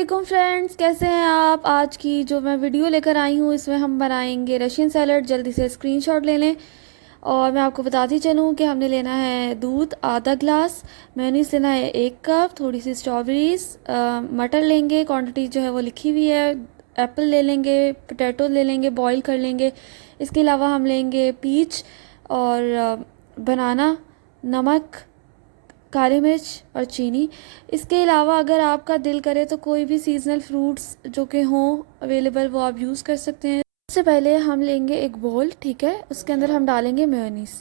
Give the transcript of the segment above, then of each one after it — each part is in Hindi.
वालेकुम फ्रेंड्स, कैसे हैं आप। आज की जो मैं वीडियो लेकर आई हूँ इसमें हम बनाएंगे रशियन सैलड। जल्दी से स्क्रीनशॉट ले लें। और मैं आपको बताती चलूँ कि हमने लेना है दूध आधा ग्लास, मेयोनीज लेना है 1 कप, थोड़ी सी स्ट्रॉबेरीज, मटर लेंगे, क्वांटिटी जो है वो लिखी हुई है। एप्पल ले लेंगे, पोटैटो ले लेंगे, बॉईल कर लेंगे। इसके अलावा हम लेंगे पीच और बनाना, नमक, काली मिर्च और चीनी। इसके अलावा अगर आपका दिल करे तो कोई भी सीजनल फ्रूट्स जो कि हों अवेलेबल वो आप यूज़ कर सकते हैं। सबसे पहले हम लेंगे एक बोल, ठीक है, उसके अंदर हम डालेंगे मेयोनीज़।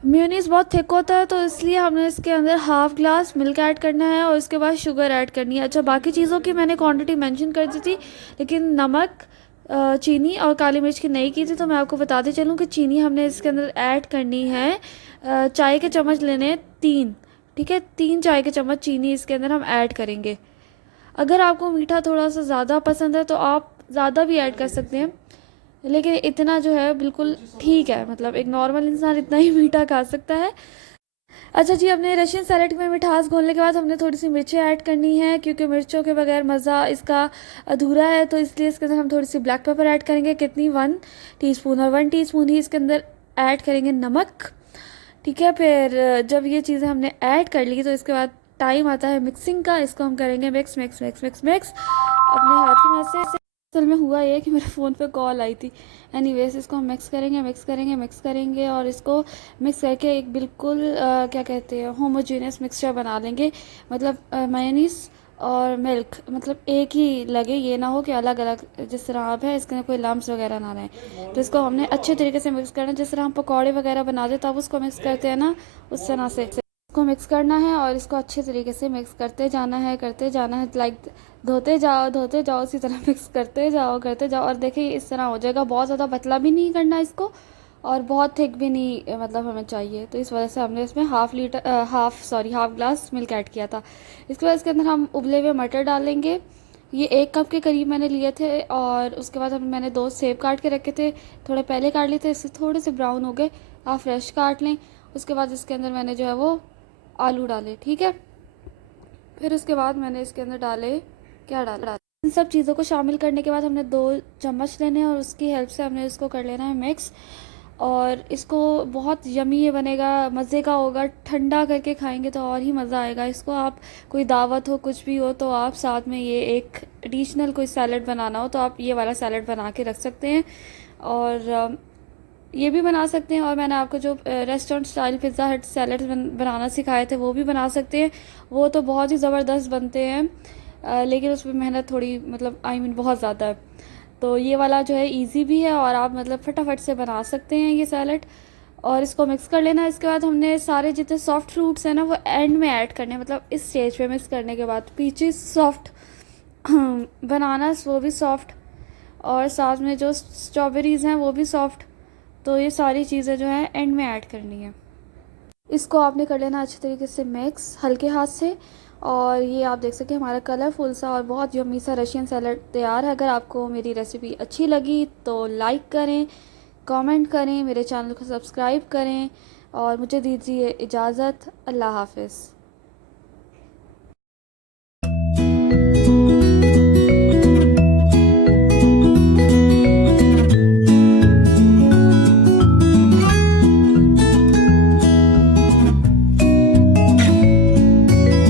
मेयोनीज़ बहुत थिक होता है तो इसलिए हमने इसके अंदर हाफ ग्लास मिल्क ऐड करना है और उसके बाद शुगर ऐड करनी है। अच्छा, बाकी चीज़ों की मैंने क्वांटिटी मेंशन कर दी थी, लेकिन नमक, चीनी और काली मिर्च की नहीं की थी, तो मैं आपको बताते चलूँ कि चीनी हमने इसके अंदर ऐड करनी है। चाय के चम्मच लेने हैं 3, ठीक है, 3 चाय के चम्मच चीनी इसके अंदर हम ऐड करेंगे। अगर आपको मीठा थोड़ा सा ज़्यादा पसंद है तो आप ज़्यादा भी ऐड कर सकते हैं, लेकिन इतना जो है बिल्कुल ठीक है, मतलब एक नॉर्मल इंसान इतना ही मीठा खा सकता है। अच्छा जी, अपने रशियन सैलेड में मिठास घोलने के बाद हमने थोड़ी सी मिर्चें ऐड करनी है, क्योंकि मिर्चों के बगैर मज़ा इसका अधूरा है, तो इसलिए इसके अंदर हम थोड़ी सी ब्लैक पेपर ऐड करेंगे। कितनी, 1 टीस्पून, और 1 टीस्पून ही इसके अंदर ऐड करेंगे नमक, ठीक है। फिर जब ये चीज़ें हमने ऐड कर ली तो इसके बाद टाइम आता है मिक्सिंग का। इसको हम करेंगे mix mix mix mix mix अपने हाथ की मदद से। असल में हुआ ये कि मेरे फ़ोन पे कॉल आई थी। एनीवेज, इसको हम मिक्स करेंगे मिक्स करेंगे मिक्स करेंगे और इसको मिक्स करके एक बिल्कुल क्या कहते हैं, होमोजीनियस मिक्सचर बना लेंगे। मतलब मेयोनीज और मिल्क मतलब एक ही लगे, ये ना हो कि अलग अलग जिस तरह आप है इसके अंदर कोई लम्स वगैरह ना रहें। तो इसको हमने अच्छे तरीके से मिक्स करना है, जिस तरह हम पकौड़े वगैरह बनाते तब उसको मिक्स करते हैं ना, उस तरह से इसको मिक्स करना है। और इसको अच्छे तरीके से मिक्स करते जाना है, करते जाना है, लाइक धोते जाओ उसी तरह मिक्स करते जाओ। और देखिए इस तरह हो जाएगा। बहुत ज़्यादा पतला भी नहीं करना इसको और बहुत थिक भी नहीं मतलब हमें चाहिए, तो इस वजह से हमने इसमें हाफ ग्लास मिल्क ऐड किया था। इसके बाद इसके अंदर हम उबले हुए मटर डालेंगे। ये 1 कप के करीब मैंने लिए थे। और उसके बाद मैंने 2 सेब काट के रखे थे, थोड़े पहले काट लिए थे, इससे थोड़े से ब्राउन हो गए, आप फ्रेश काट लें। उसके बाद इसके अंदर मैंने जो है वो आलू डाले, ठीक है। फिर उसके बाद मैंने इसके अंदर डाला इन सब चीज़ों को शामिल करने के बाद हमने 2 चम्मच लेने हैं और उसकी हेल्प से हमने इसको कर लेना है मिक्स। और इसको बहुत यमी ये बनेगा, मज़े का होगा। ठंडा करके खाएंगे तो और ही मज़ा आएगा। इसको आप कोई दावत हो कुछ भी हो तो आप साथ में ये एक एडिशनल कोई सैलड बनाना हो तो आप ये वाला सैलड बना के रख सकते हैं और ये भी बना सकते हैं। और मैंने आपको जो रेस्टोरेंट स्टाइल पिज़्ज़ा हट सैलड बनाना सिखाए थे वो भी बना सकते हैं। वो तो बहुत ही ज़बरदस्त बनते हैं, लेकिन उसमें मेहनत थोड़ी मतलब बहुत ज़्यादा है। तो ये वाला जो है इजी भी है और आप मतलब फटाफट से बना सकते हैं ये सैलड। और इसको मिक्स कर लेना। इसके बाद हमने सारे जितने सॉफ्ट फ्रूट्स हैं ना वो एंड में ऐड करने हैं, मतलब इस स्टेज पे मिक्स करने के बाद पीचेस सॉफ्ट, बनानास वो भी सॉफ्ट, और साथ में जो स्ट्रॉबेरीज़ हैं वो भी सॉफ्ट। तो ये सारी चीज़ें जो है एंड में ऐड करनी है। इसको आपने कर लेना अच्छे तरीके से मिक्स हल्के हाथ से। और ये आप देख सकते हैं हमारा कलरफुल सा और बहुत यम्मी सा रशियन सैलड तैयार है। अगर आपको मेरी रेसिपी अच्छी लगी तो लाइक करें, कमेंट करें, मेरे चैनल को सब्सक्राइब करें और मुझे दीजिए इजाज़त। अल्लाह हाफ़िज़।